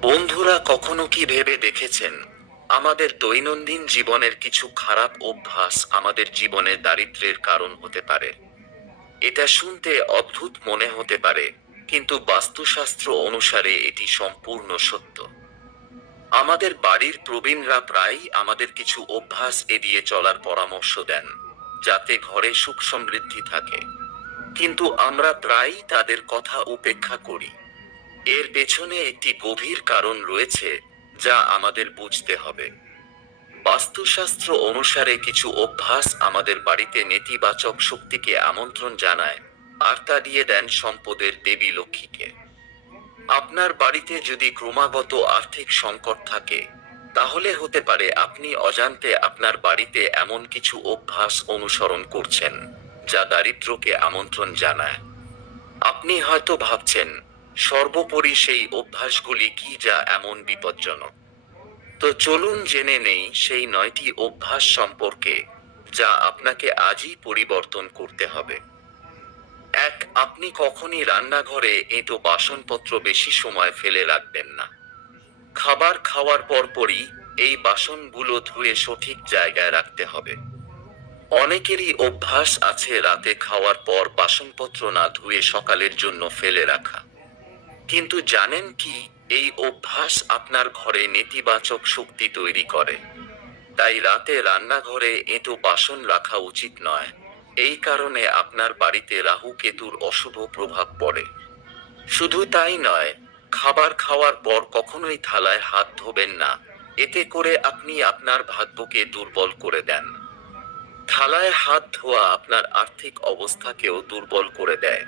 বন্ধুরা কখনো কি ভেবে দেখেছেন? আমাদের দৈনন্দিন জীবনের কিছু খারাপ অভ্যাস আমাদের জীবনে দারিদ্র্যের কারণ হতে পারে। এটা শুনতে অদ্ভুত মনে হতে পারে, কিন্তু বাস্তুশাস্ত্র অনুসারে এটি সম্পূর্ণ সত্য। আমাদের বাড়ির প্রবীণরা প্রায়ই আমাদের কিছু অভ্যাস এড়িয়ে চলার পরামর্শ দেন, যাতে ঘরে সুখ সমৃদ্ধি থাকে। কিন্তু আমরা প্রায়ই তাদের কথা উপেক্ষা করি। এর পেছনে একটি গভীর কারণ রয়েছে যা আমাদের বুঝতে হবে। বাস্তুশাস্ত্র অনুসারে কিছু অভ্যাস আমাদের বাড়িতে নেতিবাচক শক্তিকে আমন্ত্রণ জানায় আর তা দিয়ে দেন সম্পদের দেবী লক্ষ্মীকে। আপনার বাড়িতে যদি ক্রমাগত আর্থিক সংকট থাকে, তাহলে হতে পারে আপনি অজান্তে আপনার বাড়িতে এমন কিছু অভ্যাস অনুসরণ করছেন, যা দারিদ্র্যকে আমন্ত্রণ জানায়। আপনি হয়তো ভাবছেন সর্বোপরি সেই অভ্যাসগুলি কি যা এমন বিপজ্জনক? তো চলুন জেনে নেই সেই নয়টি অভ্যাস সম্পর্কে, যা আপনাকে আজই পরিবর্তন করতে হবে। এক, আপনি কখনই রান্নাঘরে এঁটো বাসনপত্র বেশি সময় ফেলে রাখবেন না। খাবার খাওয়ার পরপরই এই বাসনগুলো ধুয়ে সঠিক জায়গায় রাখতে হবে। অনেকেরই অভ্যাস আছে রাতে খাওয়ার পর বাসনপত্র না ধুয়ে সকালের জন্য ফেলে রাখা। কিন্তু জানেন কি, এই অভ্যাস আপনার ঘরে নেতিবাচক শক্তি তৈরি করে। তাই রাতে রান্নাঘরে এঁটো বাসন রাখা উচিত নয়। এই কারণে আপনার বাড়িতে রাহু কেতুর অশুভ প্রভাব পড়ে। শুধু তাই নয়, খাবার খাওয়ার পর কখনোই থালায় হাত ধোবেন না। এতে করে আপনি আপনার ভাগ্যকে দুর্বল করে দেন। থালায় হাত ধোয়া আপনার আর্থিক অবস্থাকেও দুর্বল করে দেয়।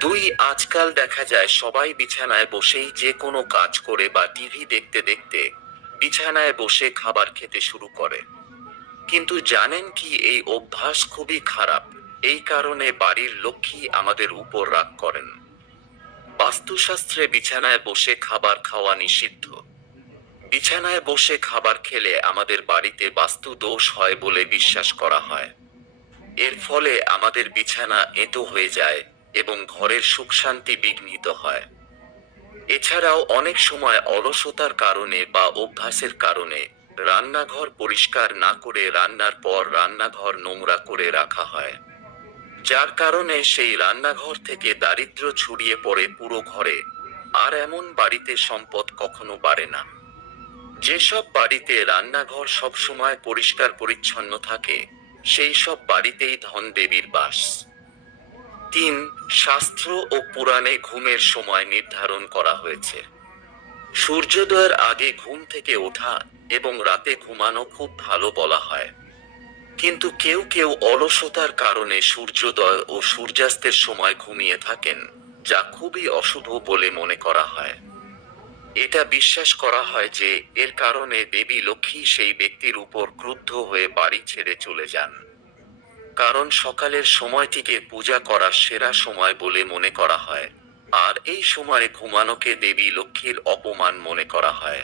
দুই, আজকাল দেখা যায় সবাই বিছানায় বসেই যে কোনো কাজ করে বা টিভি দেখতে দেখতে বিছানায় বসে খাবার খেতে শুরু করে। কিন্তু জানেন কি এই অভ্যাস খুবই খারাপ? এই কারণে বাড়ির লক্ষ্মী আমাদের উপর রাগ করেন। বাস্তুশাস্ত্রে বিছানায় বসে খাবার খাওয়া নিষিদ্ধ। বিছানায় বসে খাবার খেলে আমাদের বাড়িতে বাস্তু দোষ হয় বলে বিশ্বাস করা হয়। এর ফলে আমাদের বিছানা এঁতো হয়ে যায় এবং ঘরের সুখ শান্তি বিঘ্নিত হয়। এছাড়াও অনেক সময় অলসতার কারণে বা অভ্যাসের কারণে রান্নাঘর পরিষ্কার না করে রান্নার পর রান্নাঘর নোংরা করে রাখা হয়। যার কারণে সেই রান্নাঘর থেকে দারিদ্র্য ছড়িয়ে পড়ে পুরো ঘরে, আর এমন বাড়িতে সম্পদ কখনো বাড়ে না। যেসব বাড়িতে রান্নাঘর সবসময় পরিষ্কার পরিচ্ছন্ন থাকে, সেই সব বাড়িতেই ধন দেবীর বাস। তিন শাস্ত্র ও পুরাণে ঘুমের সময় নির্ধারণ করা হয়েছে। সূর্যোদয়ের আগে ঘুম থেকে ওঠা এবং রাতে ঘুমানো খুব ভালো বলা হয়। কিন্তু কেউ কেউ অলসতার কারণে সূর্যোদয় ও সূর্যাস্তের সময় ঘুমিয়ে থাকেন, যা খুবই অশুভ বলে মনে করা হয়। এটা বিশ্বাস করা হয় যে এর কারণে দেবী লক্ষ্মী সেই ব্যক্তির উপর ক্রুদ্ধ হয়ে বাড়ি ছেড়ে চলে যান। কারণ সকালের সময়টিকে পূজা করার সেরা সময় বলে মনে করা হয়। আর এই সময়ে ঘুমানোকে দেবী লক্ষ্মীর অপমান মনে করা হয়।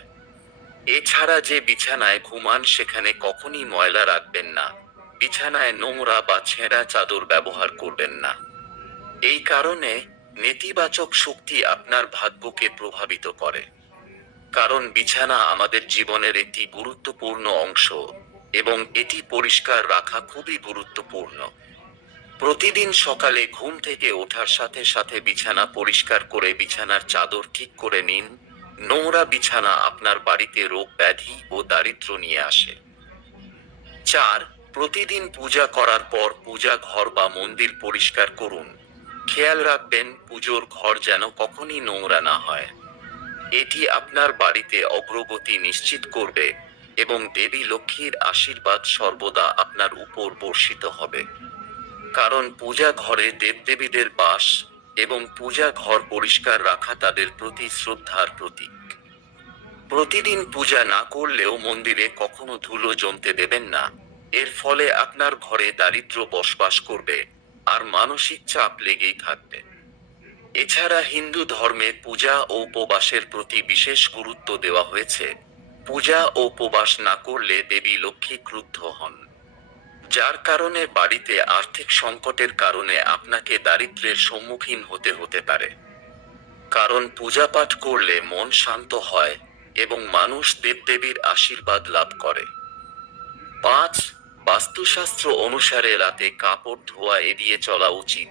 এছাড়া যে বিছানায় ঘুমান সেখানে কখনই ময়লা রাখবেন না। বিছানায় নোংরা বা ছেঁড়া চাদর ব্যবহার করবেন না। এই কারণে নেতিবাচক শক্তি আপনার ভাগ্যকে প্রভাবিত করে। কারণ বিছানা আমাদের জীবনের একটি গুরুত্বপূর্ণ অংশ। এবং এটি পরিষ্কার রাখা খুবই গুরুত্বপূর্ণ। প্রতিদিন সকালে ঘুম থেকে ওঠার সাথে সাথে বিছানা পরিষ্কার করে বিছানার চাদর ঠিক করে নিন। নোংরা বিছানা আপনার বাড়িতে রোগ ব্যাধি ও দারিদ্র্য নিয়ে আসে। চার, প্রতিদিন পূজা করার পর পূজা ঘর বা মন্দির পরিষ্কার করুন। খেয়াল রাখবেন পুজোর ঘর যেন কখনই নোংরা না হয়। এটি আপনার বাড়িতে অগ্রগতি নিশ্চিত করবে এবং দেবী লক্ষ্মীর আশীর্বাদ সর্বদা আপনার উপর বর্ষিত হবে। কারণ পূজা ঘরে দেবদেবীদের বাস এবং পূজা ঘর পরিষ্কার রাখা তাদের প্রতি শ্রদ্ধার প্রতীক। প্রতিদিন পূজা না করলেও মন্দিরে কখনো ধুলো জমতে দেবেন না। এর ফলে আপনার ঘরে দারিদ্র্য বসবাস করবে আর মানসিক চাপ লেগেই থাকবে। এছাড়া হিন্দু ধর্মে পূজা ও উপবাসের প্রতি বিশেষ গুরুত্ব দেওয়া হয়েছে। পূজা ও উপবাস না করলে দেবী লক্ষ্মী ক্রুদ্ধ হন। যার কারণে বাড়িতে আর্থিক সংকটের কারণে আপনাকে দারিদ্র্যের সম্মুখীন হতে হতে পারে। কারণ পূজা পাঠ করলে মন শান্ত হয় এবং মানুষ দেবদেবীর আশীর্বাদ লাভ করে। পাঁচ, বাস্তুশাস্ত্র অনুসারে রাতে কাপড় ধোয়া এড়িয়ে চলা উচিত।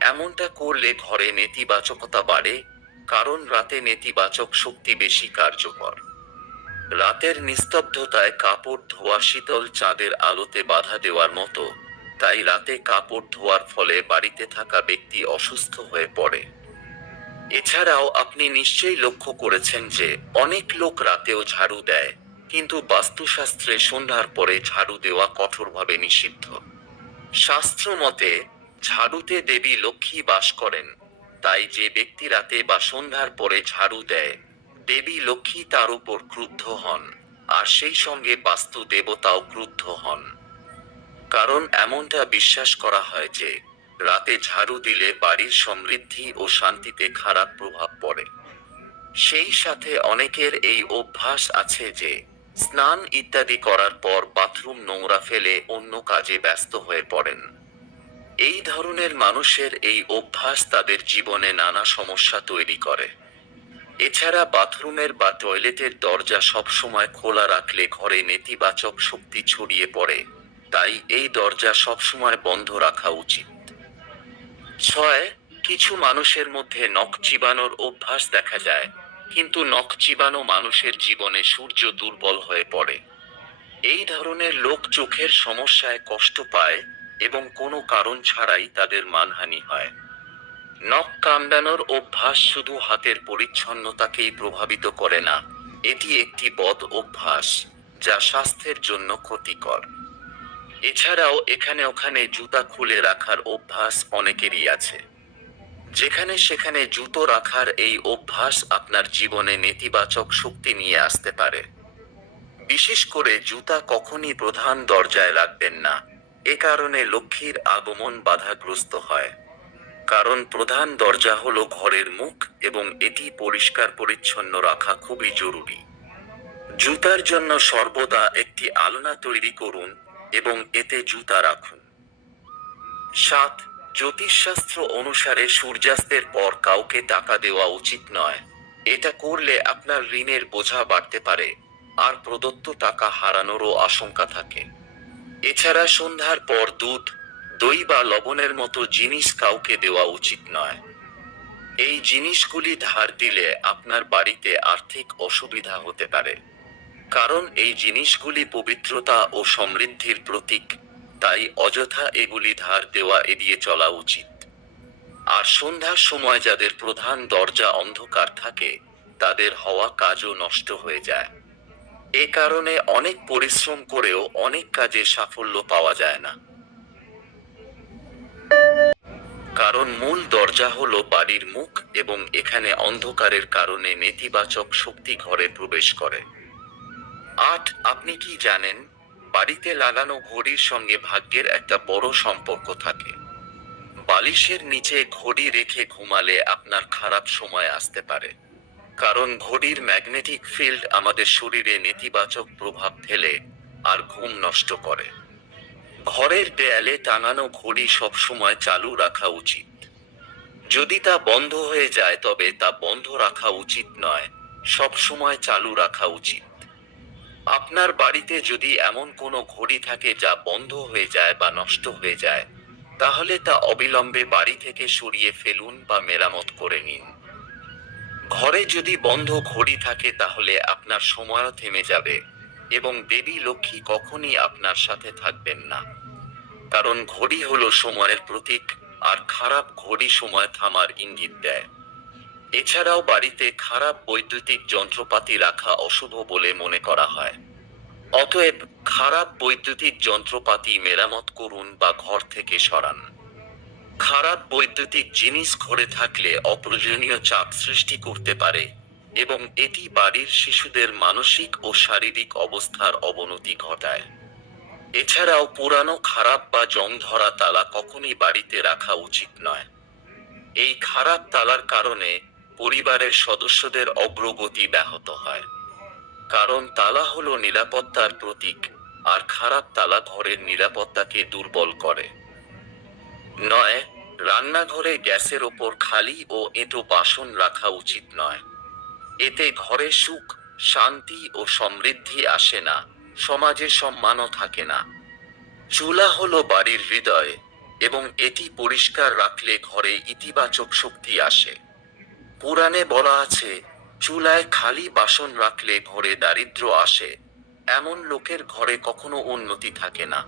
এমনটা করলে ঘরে নেতিবাচকতা বাড়ে, কারণ রাতে নেতিবাচক শক্তি বেশি কার্যকর। রাতের নিস্তব্ধতায় কাপড় ধোয়া শীতল চাঁদের আলোতে বাধা দেওয়ার মতো, তাই রাতে কাপড় ধোয়ার ফলে বাড়িতে থাকা ব্যক্তি অসুস্থ হয়ে পড়ে। এছাড়াও আপনি নিশ্চয়ই লক্ষ্য করেছেন যে, অনেক লোক রাতেও ঝাড়ু দেয়, কিন্তু বাস্তুশাস্ত্রে সন্ধ্যার পরে ঝাড়ু দেওয়া কঠোরভাবে নিষিদ্ধ। শাস্ত্র মতে, ঝাড়ুতে দেবী লক্ষ্মী বাস করেন, তাই যে ব্যক্তি রাতে বা সন্ধ্যার পরে ঝাড়ু দেয় দেবী লক্ষ্মী তার উপর ক্রুদ্ধ হন, আর সেই সঙ্গে বাস্তু দেবতাও ক্রুদ্ধ হন। কারণ এমনটা বিশ্বাস করা হয় যে, রাতে ঝাড়ু দিলে বাড়ির সমৃদ্ধি ও শান্তিতে খারাপ প্রভাব পড়ে। সেই সাথে অনেকের এই অভ্যাস আছে যে, স্নান ইত্যাদি করার পর বাথরুম নোংরা ফেলে অন্য কাজে ব্যস্ত হয়ে পড়েন। এই ধরনের মানুষের এই অভ্যাস তাদের জীবনে নানা সমস্যা তৈরি করে। এছাড়া বাথরুমের বা টয়লেটের দরজা সবসময় খোলা রাখলে ঘরে নেতিবাচক শক্তি ছড়িয়ে পড়ে। তাই এই দরজা সবসময় বন্ধ রাখা উচিত। ছয়, কিছু মানুষের মধ্যে নখ চিবানোর অভ্যাস দেখা যায়, কিন্তু নখ চিবানো মানুষের জীবনে সূর্য দুর্বল হয়ে পড়ে। এই ধরনের লোক চোখের সমস্যায় কষ্ট পায় এবং কোনো কারণ ছাড়াই তাদের মানহানি হয়। নখ কামড়ানোর অভ্যাস শুধু হাতের পরিচ্ছন্নতাকেই প্রভাবিত করে না, এটি একটি বদ অভ্যাস, যা স্বাস্থ্যের জন্য ক্ষতিকর। এছাড়াও এখানে ওখানে জুতা খুলে রাখার অভ্যাস অনেকেরই আছে। যেখানে সেখানে জুতো রাখার এই অভ্যাস আপনার জীবনে নেতিবাচক শক্তি নিয়ে আসতে পারে। বিশেষ করে জুতা কখনই প্রধান দরজায় রাখবেন না, এ কারণে লক্ষ্মীর আগমন বাধাগ্রস্ত হয়। কারণ প্রধান দরজা হলো ঘরের মুখ এবং এটি পরিষ্কার পরিচ্ছন্ন রাখা খুবই জরুরি। জুতার জন্য সর্বদা একটি আলনা তৈরি করুন এবং এতে জুতা রাখুন। সাত, জ্যোতিষশাস্ত্র অনুসারে সূর্যাস্তের পর কাউকে টাকা দেওয়া উচিত নয়। এটা করলে আপনার ঋণের বোঝা বাড়তে পারে, আর প্রদত্ত টাকা হারানোরও আশঙ্কা থাকে। এছাড়া সন্ধ্যার পর দুধ দই বা লবণের মতো জিনিস কাউকে দেওয়া উচিত নয়। এই জিনিসগুলি ধার দিলে আপনার বাড়িতে আর্থিক অসুবিধা হতে পারে। কারণ এই জিনিসগুলি পবিত্রতা ও সমৃদ্ধির প্রতীক, তাই অযথা এগুলি ধার দেওয়া এড়িয়ে চলা উচিত। আর সন্ধ্যার সময় যাদের প্রধান দরজা অন্ধকার থাকে, তাদের হওয়া কাজও নষ্ট হয়ে যায়। এ কারণে অনেক পরিশ্রম করেও অনেক কাজে সাফল্য পাওয়া যায় না। কারণ মূল দরজা হল বাড়ির মুখ এবং এখানে অন্ধকারের কারণে নেতিবাচক শক্তি ঘরে প্রবেশ করে। আট, আপনি কি জানেন, বাড়িতে লাগানো ঘড়ির সঙ্গে ভাগ্যের একটা বড় সম্পর্ক থাকে। বালিশের নিচে ঘড়ি রেখে ঘুমালে আপনার খারাপ সময় আসতে পারে। কারণ ঘড়ির ম্যাগনেটিক ফিল্ড আমাদের শরীরে নেতিবাচক প্রভাব ফেলে আর ঘুম নষ্ট করে। ঘরের দেয়ালে টাঙানো ঘড়ি সবসময় চালু রাখা উচিত। যদি তা বন্ধ হয়ে যায়, তবে তা বন্ধ রাখা উচিত নয়, সবসময় চালু রাখা উচিত। আপনার বাড়িতে যদি এমন কোনো ঘড়ি থাকে যা বন্ধ হয়ে যায় বা নষ্ট হয়ে যায়, তাহলে তা অবিলম্বে বাড়ি থেকে সরিয়ে ফেলুন বা মেরামত করে নিন। ঘরে যদি বন্ধ ঘড়ি থাকে, তাহলে আপনার সময়ও থেমে যাবে এবং দেবী লক্ষ্মী কখনই আপনার সাথে থাকবেন না। কারণ ঘড়ি হলো সময়ের প্রতীক, আর খারাপ ঘড়ি সময় থামার ইঙ্গিত দেয়। এছাড়াও বাড়িতে খারাপ বৈদ্যুতিক যন্ত্রপাতি রাখা অশুভ বলে মনে করা হয়। অতএব খারাপ বৈদ্যুতিক যন্ত্রপাতি মেরামত করুন বা ঘর থেকে সরান। খারাপ বৈদ্যুতিক জিনিস ঘরে থাকলে অপ্রয়োজনীয় চাপ সৃষ্টি করতে পারে, এবং এটি বাড়ির শিশুদের মানসিক ও শারীরিক অবস্থার অবনতি ঘটায়। এছাড়াও পুরানো খারাপ বা জং ধরা তালা কখনই বাড়িতে রাখা উচিত নয়। এই খারাপ তালার কারণে পরিবারের সদস্যদের অগ্রগতি ব্যাহত হয়। কারণ তালা হল নিরাপত্তার প্রতীক, আর খারাপ তালা ঘরের নিরাপত্তাকে দুর্বল করে। নয়, রান্নাঘরে গ্যাসের ওপর খালি ও এঁটো বাসন রাখা উচিত নয়। এতে ঘরে সুখ, শান্তি ও সমৃদ্ধি আসে না। সমাজে সম্মানও থাকে না। চুলা হলো বাড়ির হৃদয় এবং এটি পরিষ্কার রাখলে ঘরে ইতিবাচক শক্তি আসে। পুরাণে বলা আছে, চুলায় খালি বাসন রাখলে ঘরে দারিদ্র আসে। এমন লোকের ঘরে কখনো উন্নতি থাকে না।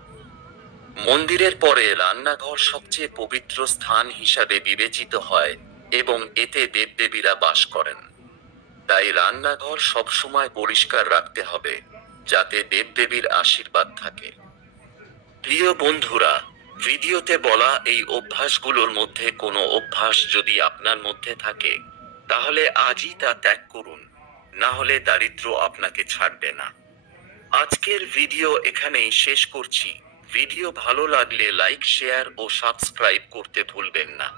মন্দিরের পরে রান্নাঘর সবচেয়ে পবিত্র স্থান হিসাবে বিবেচিত হয় এবং এতে দেবদেবীরা বাস করেন। তাই রান্নাঘর সবসময় পরিষ্কার রাখতে হবে। যাতে দেবদেবীর আশীর্বাদ থাকে। প্রিয় বন্ধুরা, ভিডিওতে বলা এই অভ্যাসগুলোর মধ্যে কোনো অভ্যাস যদি আপনার মধ্যে থাকে, তাহলে আজই তা ত্যাগ করুন, না হলে দারিদ্র আপনাকে ছাড়বে না। আজকের ভিডিও এখানেই শেষ করছি। ভিডিও ভালো লাগলে লাইক, শেয়ার ও সাবস্ক্রাইব করতে ভুলবেন না।